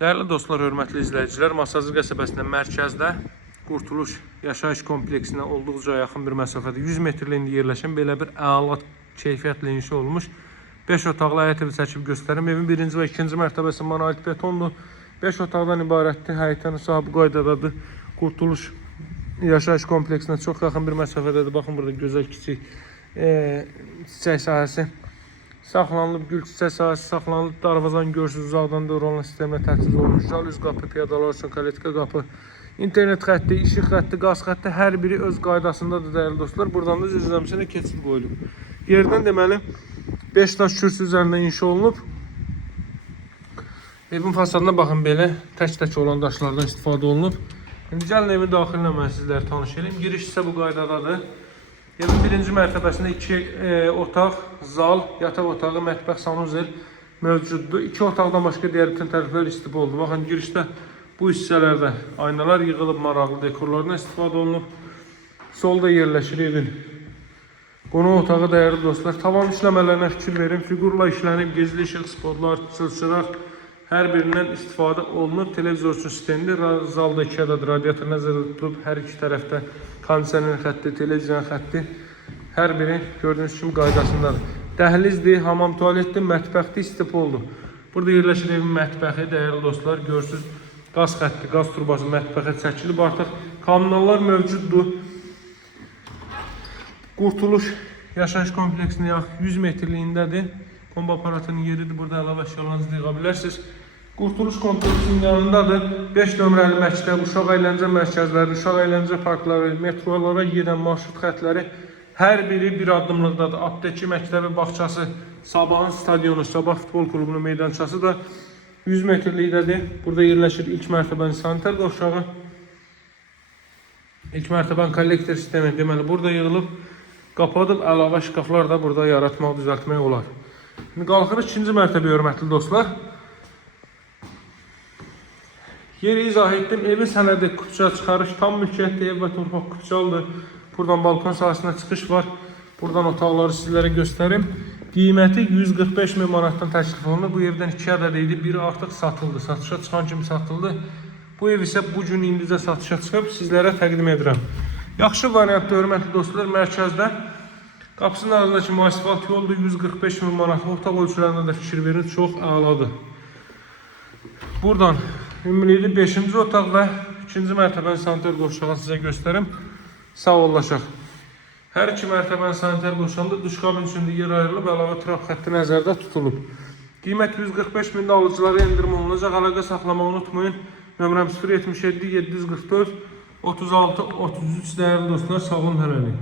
Değerli dostlar, hörmətli izləyicilər, Masazır qəsəbəsində mərkəzdə Qurtuluş yaşayış kompleksinə olduqca yaxın bir məsafədə 100 metrliyində yerləşən belə bir əla keyfiyyətli inşa olmuş 5 otaqlı həyət evi çəkib göstərim. Evin birinci və ikinci mərtəbəsi monolit betondur. 5 otaqdan ibarətdir. Həyətənin sahibi qaydadadır. Qurtuluş yaşayış kompleksinə çox yaxın bir məsafədədir. Baxın, burada gözəl kiçik çiçək sahəsi saxlanılıb, gül çiçək sahəsi saxlanılıb. Darvazanı görürsünüz, uzaqdan da rolan sisteminə təchiz olunmuş. Jalüz qapı, piyadalar üçün kaletka qapı, internet xətti, işıq xətti, qaz xətti hər biri öz qaydasındadır dəyərli dostlar. Buradan da zilzəmisinə keçid qoyulub. Yerdən deməli 5 daş kürsü üzərində inşa olunub. Evin fasadına baxın, belə tək-tək olan daşlardan istifadə olunub. İndi gəlin evin daxilinə mən sizləri tanış edeyim. Giriş isə bu qaydadadır. Evin birinci mərtəbəsində 2 otaq, zal, yataq otağı, mətbəx, sanuzel mövcuddur. 2 otaqdan başqa digər bütün tərəflər istifadə olunub. Baxın, girişdə bu hissələrdə aynalar yığılıb, maraqlı dekorlardan istifadə olunub. Solda yerləşir evin qonaq otağı dəyərli dostlar. Tavan işləmələrinə fikir verin. Figurla işlənib, gizli işıq, spotlar, çılçıraq hər birindən istifadə olunub. Televizor üçün sistemdir. Zalda 2 ədəd radiator nəzərdə tutulub. Hər iki tərəfdə kondisioner xətti, televizyon xətti hər biri gördüyünüz kimi qaydasındadır. Dəhlizdir, hamam tualetdir, mətbəxdir, istipoldur. Burada yerləşir evin mətbəxi dəyərli dostlar. Görürsünüz, qaz xətti, qaz turbası mətbəxə çəkilib. Artıq kommunallar mövcuddur. Qurtuluş yaşayış kompleksinin yaxın 100 metrliyindədir. Kombi aparatının yeridir. Burada əlavə əşyalarınızı yığa bilərsiniz. Qurtuluş kompleksinin yanındadır 5 nömrəli məktəb, uşaq əyləncə mərkəzləri, uşaq əyləncə parkları, metrolara gedən marşrut xətləri hər biri bir addımlıqdadır. Apteki məktəbi, bağçası, Sabahın stadionu, Sabah futbol klubunun meydançası da 100 metrlikdədir. Burada yerləşir ilk mərtəbənin sanitar qovşağı. İlk mərtəbənin kollektor sistemi deməli burada yığılıb, qapadıb, əlavə şkaflar da burada yaratmaq, düzəltmək olar. Şimdi qalxırıq ikinci mərtəbə, hörmətli dostlar. Yeri izah etdim. Evin sənədi kutucuğa çıxarış, tam mülkiyyətli ev və torpaq kutucalıdır. Buradan balkon sahəsinə çıxış var. Buradan otaqları sizlərə göstərim. Qiyməti 145 min manatdan təklif olunur. Bu evdən 2 ədəd idi. Biri artıq satıldı. Satışa çıxan kimi satıldı. Bu ev isə bu gün indicə satışa çıxıb sizlərə təqdim edirəm. Yaxşı variantdır, hörmətli dostlar. Mərkəzdə qapısının arasındakı asfalt yoldur. 145 min manat. Otaq ölçülərində də fikir verin. Çox əladır. Buradan ümumilikdə 5-ci otaq və 2-ci mərtəbənin sanitar qovşağını sizə göstərim. Sağ ollaşaq. Hər iki mərtəbənin sanitar qovşağında duş kabin üçün yer ayrılıb, əlavə trap xətti nəzərdə tutulub. Qiymət 145 min alıcılara endirim olunacaq. Əlaqə saxlamaq unutmayın. Nömrəm 077 744 36 33 dəyərli dostlar. Sağ olun, hələlik.